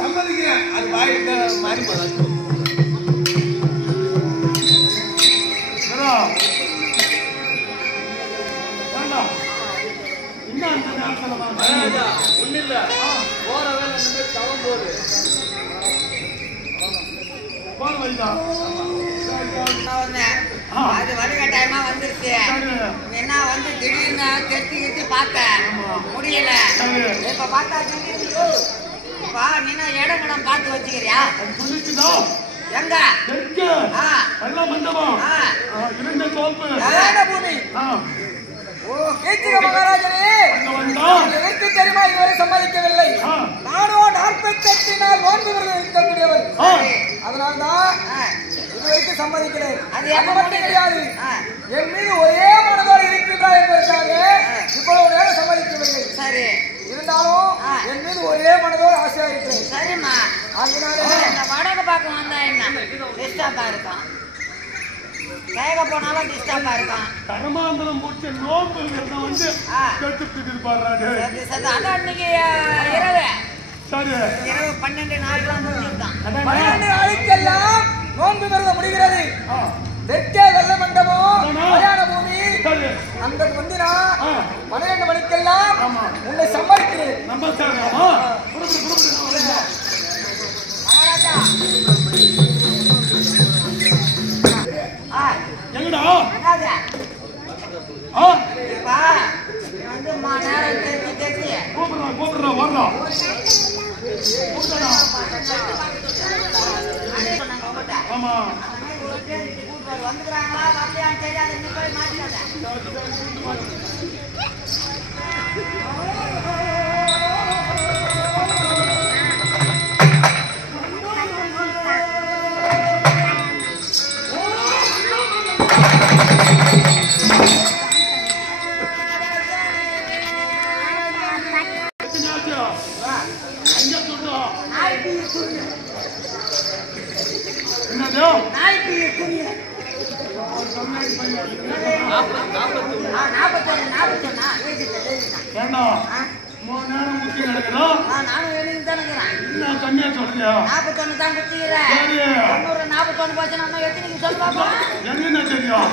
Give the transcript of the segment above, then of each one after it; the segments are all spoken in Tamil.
சம்மதிக்கிறேன். அது வாயிட்ட மாறி போறாங்க. ஒண்ணு இல்ல போற வேலை தவம் போகுது போன வழிதான் அது வடிகட்டாயமா வந்துருச்சு. என்ன வந்து திடீர்னு கெட்டி பார்த்தேன் முடியல. இப்ப பார்த்தா இப்ப நீ இடம் பார்த்து வச்சுக்கிறியா? எங்க பூமி மகாராஜனே எனக்கு தெரியுமா இதுவரை சம்மதிக்கவில்லை. நானோ 48 நாள் நோன்பு விரதம் இருக்கக்கூடியவர். அதனால்தான் இதுவரைக்கும் சம்மதிக்கிறேன். அது மட்டும் கிடையாது, என் மீது ஒரே மனதோடு இருக்கின்றார் என்பதற்காக இவ்வளவு நேரம் சம்மதிக்கவில்லை. சரி, இருந்தாலும் என் மீது ஒரே மனதோடு ஆசையா இருக்கிறேன். சரிம்மா, அதனால வடக்கு பார்க்க வந்தா என்ன டிஸ்டர்பா இருக்கான், கேட்க போனாலும் டிஸ்டர்பா இருக்கான். கர்மாந்திரம் முடிச்ச நோம்பு வந்து அதான் இன்னைக்கு இரவு சரி இரவு 12 நாளுக்கெல்லாம் முடிஞ்சுட்டான். 12 நாளைக்கெல்லாம் நோன்பு விரதம் முடிகிறது. தெற்கே வெள்ள மண்டபம் கல்யாண பூமி அந்த வந்து நான் 12 மணிக்கெல்லாம் உன்னை சம்மதிக்கிறேன். எங்கடா வந்து நேரம் தெரிஞ்சு கூப்பிடுறா வர்றோம். ஆமா வந்துக்கிறாங்களா வரலையான்னு தெரியாது. இன்னும் போய் மாட்டிக்காத. கம்மியா சொல்றியா? 41 தான் குத்திக்கிறேன். 41 போச்சு. நம்ம எத்தனைக்கு சொல்லு பாப்போம். என்ன தெரியும்?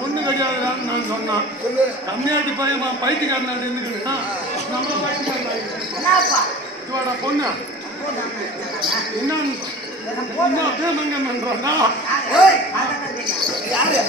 பொண்ணு கிடையாதுன்னு நான் சொன்னான். கம்மியாட்டி பையன் பைத்தியக்காரன் இருந்துக்கிட்டு நம்ம பைத்தியக்காரன் பொண்ணு என்ன பேமங்கன்றா யாரு